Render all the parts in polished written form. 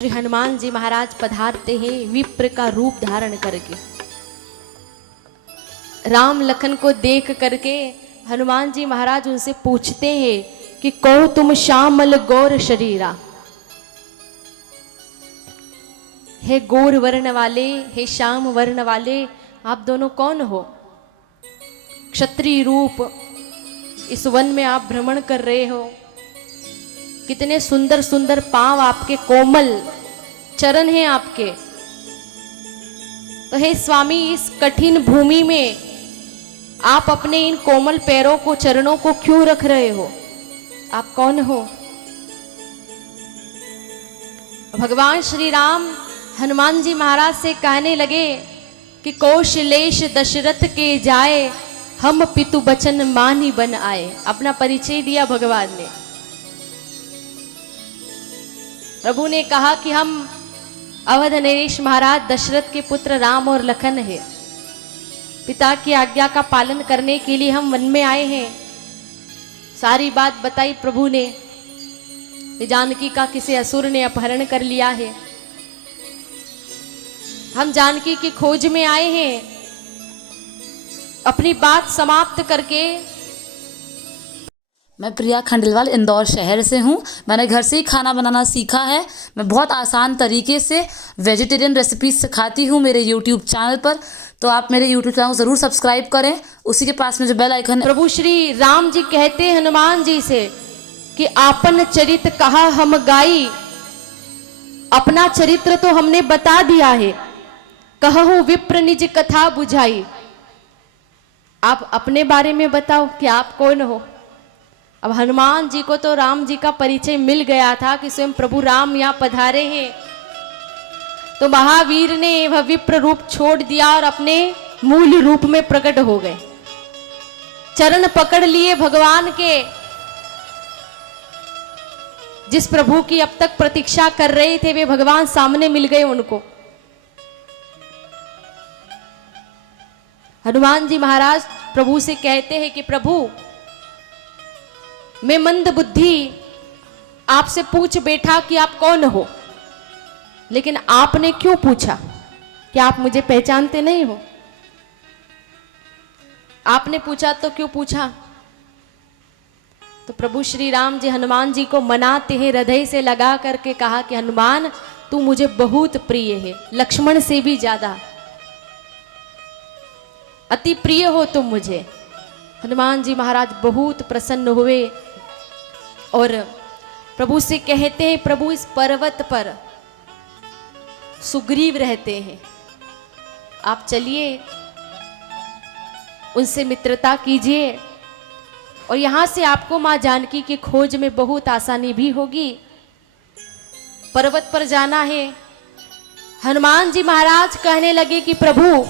श्री हनुमान जी महाराज पधारते हैं विप्र का रूप धारण करके। राम लखन को देख करके हनुमान जी महाराज उनसे पूछते हैं कि कहो तुम श्यामल गौर शरीरा, हे गौर वर्ण वाले, हे श्याम वर्ण वाले, आप दोनों कौन हो? क्षत्रिय रूप इस वन में आप भ्रमण कर रहे हो, कितने सुंदर सुंदर पांव आपके, कोमल चरण हैं आपके। तो हे स्वामी, इस कठिन भूमि में आप अपने इन कोमल पैरों को, चरणों को क्यों रख रहे हो? आप कौन हो? भगवान श्री राम हनुमान जी महाराज से कहने लगे कि कौशलेश दशरथ के जाए, हम पितु बचन मानी बन आए। अपना परिचय दिया भगवान ने। प्रभु ने कहा कि हम अवध नरेश महाराज दशरथ के पुत्र राम और लखन है। पिता की आज्ञा का पालन करने के लिए हम वन में आए हैं। सारी बात बताई प्रभु ने। जानकी का किसी असुर ने अपहरण कर लिया है, हम जानकी की खोज में आए हैं। अपनी बात समाप्त करके, मैं प्रिया खंडेलवाल इंदौर शहर से हूँ। मैंने घर से ही खाना बनाना सीखा है। मैं बहुत आसान तरीके से वेजिटेरियन रेसिपीज सिखाती हूँ मेरे यूट्यूब चैनल पर, तो आप मेरे यूट्यूब चैनल को ज़रूर सब्सक्राइब करें। उसी के पास में जो बेल आइकन है। प्रभु श्री राम जी कहते हैं हनुमान जी से कि आपन चरित कहा हम गाई, अपना चरित्र तो हमने बता दिया है, कहूँ विप्र निज कथा बुझाई। आप अपने बारे में बताओ कि आप कौन हो। अब हनुमान जी को तो राम जी का परिचय मिल गया था कि स्वयं प्रभु राम यहाँ पधारे हैं। तो महावीर ने वह विप्र रूप छोड़ दिया और अपने मूल रूप में प्रकट हो गए। चरण पकड़ लिए भगवान के। जिस प्रभु की अब तक प्रतीक्षा कर रहे थे वे भगवान सामने मिल गए उनको। हनुमान जी महाराज प्रभु से कहते हैं कि प्रभु, मैं मंद बुद्धि आपसे पूछ बैठा कि आप कौन हो, लेकिन आपने क्यों पूछा? कि आप मुझे पहचानते नहीं हो? आपने पूछा तो क्यों पूछा? तो प्रभु श्री राम जी हनुमान जी को मनाते हैं, हृदय से लगा करके कहा कि हनुमान, तू मुझे बहुत प्रिय है, लक्ष्मण से भी ज्यादा अति प्रिय हो तुम मुझे। हनुमान जी महाराज बहुत प्रसन्न हुए और प्रभु से कहते हैं, प्रभु इस पर्वत पर सुग्रीव रहते हैं, आप चलिए उनसे मित्रता कीजिए और यहां से आपको मां जानकी की खोज में बहुत आसानी भी होगी। पर्वत पर जाना है। हनुमान जी महाराज कहने लगे कि प्रभु,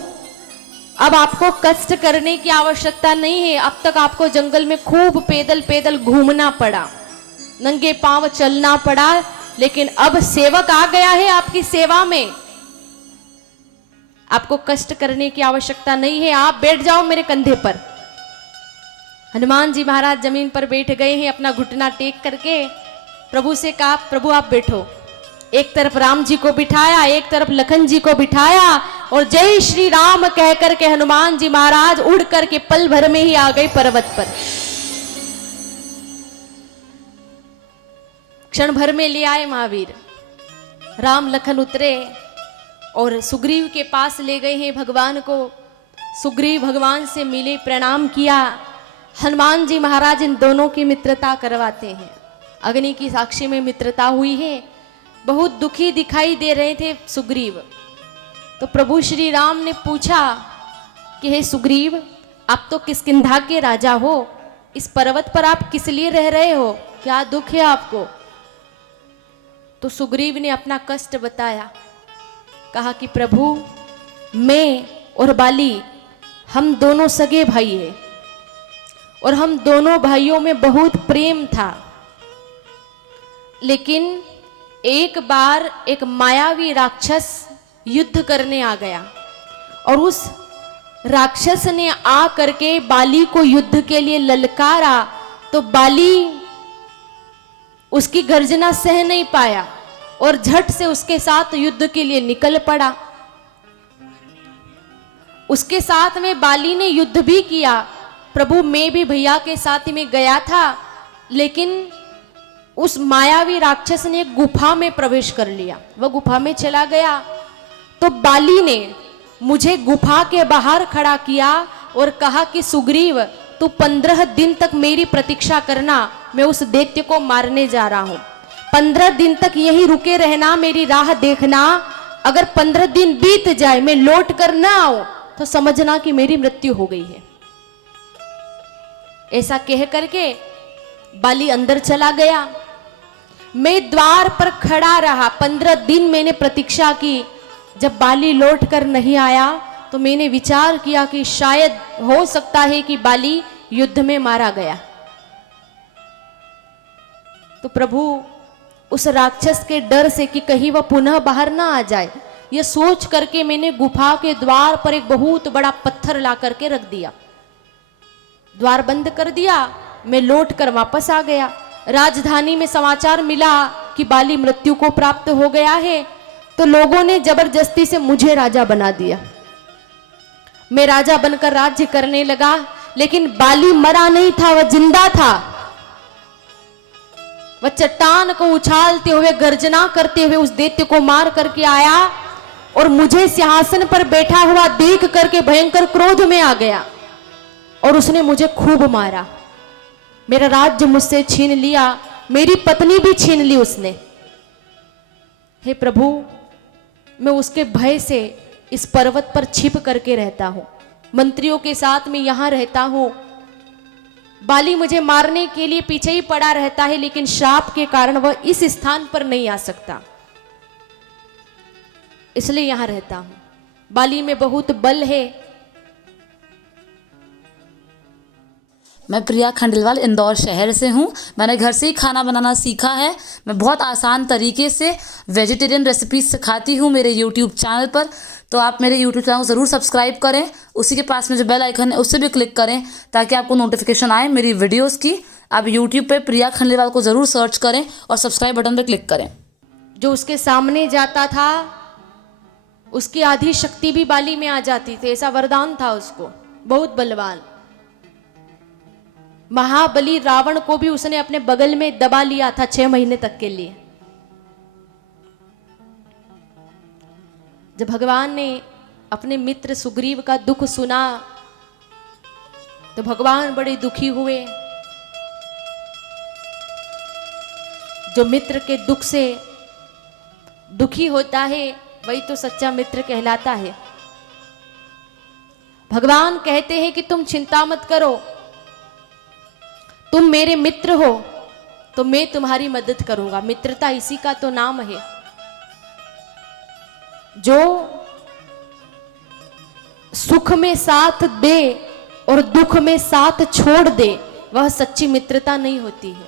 अब आपको कष्ट करने की आवश्यकता नहीं है। अब तक आपको जंगल में खूब पैदल पैदल घूमना पड़ा, नंगे पांव चलना पड़ा, लेकिन अब सेवक आ गया है आपकी सेवा में, आपको कष्ट करने की आवश्यकता नहीं है। आप बैठ जाओ मेरे कंधे पर। हनुमान जी महाराज जमीन पर बैठ गए हैं, अपना घुटना टेक करके। प्रभु से कहा, प्रभु आप बैठो। एक तरफ राम जी को बिठाया, एक तरफ लखन जी को बिठाया और जय श्री राम कह करके हनुमान जी महाराज उड़ करके पल भर में ही आ गए पर्वत पर। क्षण भर में ले आए महावीर। राम लखन उतरे और सुग्रीव के पास ले गए हैं भगवान को। सुग्रीव भगवान से मिले, प्रणाम किया। हनुमान जी महाराज इन दोनों की मित्रता करवाते हैं। अग्नि की साक्षी में मित्रता हुई है। बहुत दुखी दिखाई दे रहे थे सुग्रीव। तो प्रभु श्री राम ने पूछा कि हे सुग्रीव, आप तो किष्किंधा के राजा हो, इस पर्वत पर आप किस लिए रह रहे हो? क्या दुख है आपको? तो सुग्रीव ने अपना कष्ट बताया। कहा कि प्रभु, मैं और बाली हम दोनों सगे भाई हैं और हम दोनों भाइयों में बहुत प्रेम था, लेकिन एक बार एक मायावी राक्षस युद्ध करने आ गया और उस राक्षस ने आ करके बाली को युद्ध के लिए ललकारा। तो बाली उसकी गर्जना सह नहीं पाया और झट से उसके साथ युद्ध के लिए निकल पड़ा। उसके साथ में बाली ने युद्ध भी किया। प्रभु मैं भी भैया के साथ में गया था, लेकिन उस मायावी राक्षस ने गुफा में प्रवेश कर लिया। वह गुफा में चला गया तो बाली ने मुझे गुफा के बाहर खड़ा किया और कहा कि सुग्रीव तू 15 दिन तक मेरी प्रतीक्षा करना, मैं उस दैत्य को मारने जा रहा हूं। 15 दिन तक यही रुके रहना, मेरी राह देखना। अगर 15 दिन बीत जाए मैं लौट कर ना आऊं तो समझना कि मेरी मृत्यु हो गई है। ऐसा कह करके बाली अंदर चला गया। मैं द्वार पर खड़ा रहा, 15 दिन मैंने प्रतीक्षा की। जब बाली लौट कर नहीं आया तो मैंने विचार किया कि शायद हो सकता है कि बाली युद्ध में मारा गया। तो प्रभु उस राक्षस के डर से कि कहीं वह पुनः बाहर ना आ जाए, यह सोच करके मैंने गुफा के द्वार पर एक बहुत बड़ा पत्थर ला करके रख दिया, द्वार बंद कर दिया। मैं लौट कर वापस आ गया। राजधानी में समाचार मिला कि बाली मृत्यु को प्राप्त हो गया है, तो लोगों ने जबरदस्ती से मुझे राजा बना दिया। मैं राजा बनकर राज्य करने लगा, लेकिन बाली मरा नहीं था, वह जिंदा था। वह चट्टान को उछालते हुए गर्जना करते हुए उस दैत्य को मार करके आया और मुझे सिंहासन पर बैठा हुआ देख करके भयंकर क्रोध में आ गया और उसने मुझे खूब मारा। मेरा राज्य मुझसे छीन लिया, मेरी पत्नी भी छीन ली उसने। हे प्रभु, मैं उसके भय से इस पर्वत पर छिप करके रहता हूं, मंत्रियों के साथ में यहां रहता हूं। बाली मुझे मारने के लिए पीछे ही पड़ा रहता है, लेकिन श्राप के कारण वह इस स्थान पर नहीं आ सकता, इसलिए यहां रहता हूं। बाली में बहुत बल है। मैं प्रिया खंडेलवाल इंदौर शहर से हूँ। मैंने घर से ही खाना बनाना सीखा है। मैं बहुत आसान तरीके से वेजिटेरियन रेसिपीज सिखाती हूँ मेरे यूट्यूब चैनल पर। तो आप मेरे यूट्यूब चैनल को ज़रूर सब्सक्राइब करें, उसी के पास में जो बेल आइकन है उससे भी क्लिक करें ताकि आपको नोटिफिकेशन आए मेरी वीडियोस की। आप यूट्यूब पे प्रिया खंडेलवाल को ज़रूर सर्च करें और सब्सक्राइब बटन पर क्लिक करें। जो उसके सामने जाता था उसकी आधी शक्ति भी बाली में आ जाती थी, ऐसा वरदान था उसको, बहुत बलवान। महाबली रावण को भी उसने अपने बगल में दबा लिया था 6 महीने तक के लिए। जब भगवान ने अपने मित्र सुग्रीव का दुख सुना तो भगवान बड़े दुखी हुए। जो मित्र के दुख से दुखी होता है वही तो सच्चा मित्र कहलाता है। भगवान कहते हैं कि तुम चिंता मत करो, तुम मेरे मित्र हो तो मैं तुम्हारी मदद करूंगा। मित्रता इसी का तो नाम है। जो सुख में साथ दे और दुख में साथ छोड़ दे वह सच्ची मित्रता नहीं होती है।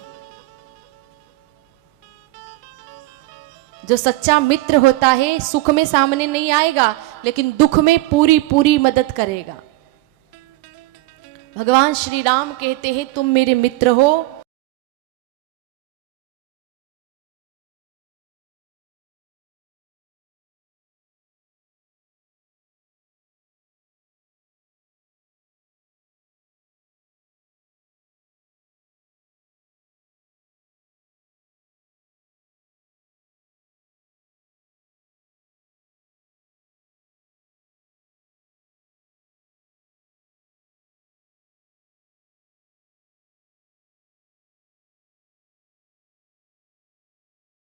जो सच्चा मित्र होता है सुख में सामने नहीं आएगा, लेकिन दुख में पूरी पूरी मदद करेगा। भगवान श्री राम कहते हैं तुम मेरे मित्र हो